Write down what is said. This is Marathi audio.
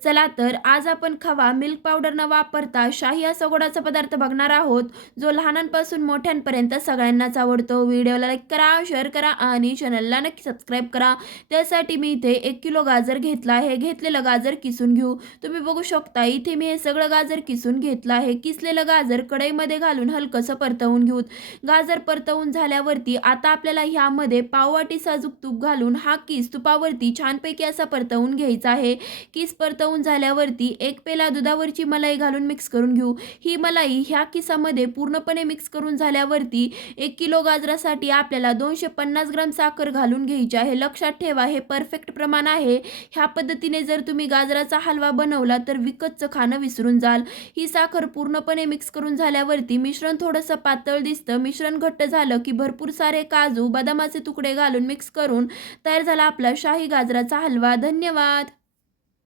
चला तर आज आपण खवा मिल्क पावडर न वापरता शाही असा गोडाचा पदार्थ बघणार आहोत, जो लहानांपासून मोठ्यांपर्यंत सगळ्यांनाच आवडतो. व्हिडिओला लाईक करा, शेअर करा आणि चॅनलला नक्की सबस्क्राईब करा. त्यासाठी मी इथे 1 किलो गाजर घेतला आहे. घेतलेलं गाजर किसून घेऊ. तुम्ही बघू शकता इथे मी हे सगळं गाजर किसून घेतलं आहे. किसलेलं गाजर कढईमध्ये घालून हलकंसं परतवून घेऊ. गाजर परतवून झाल्यावरती आता आपल्याला ह्यामध्ये पाववाटी साजूक तूप घालून हा किस तुपावरती छानपैकी असा परतवून घ्यायचा आहे. किस परतवून झाल्यावरती 1 पेला दुधावरची मलाई घालून मिक्स करून घेऊ. ही मलाई ह्या किसामध्ये पूर्णपणे मिक्स करून झाल्यावरती 1 किलो गाजरासाठी आपल्याला 250 ग्राम साखर घालून घ्यायची आहे. लक्षात ठेवा हे परफेक्ट प्रमाण आहे. ह्या पद्धतीने जर तुम्ही गाजराचा हलवा बनवला तर विकतचं खाणं विसरून जाल. ही साखर पूर्णपणे मिक्स करून झाल्यावरती मिश्रण थोडंसं पातळ दिसतं. मिश्रण घट्ट झालं की भरपूर सारे काजू, बदामाचे तुकडे घालून मिक्स करून तयार झाला आपला शाही गाजराचा हलवा. धन्यवाद.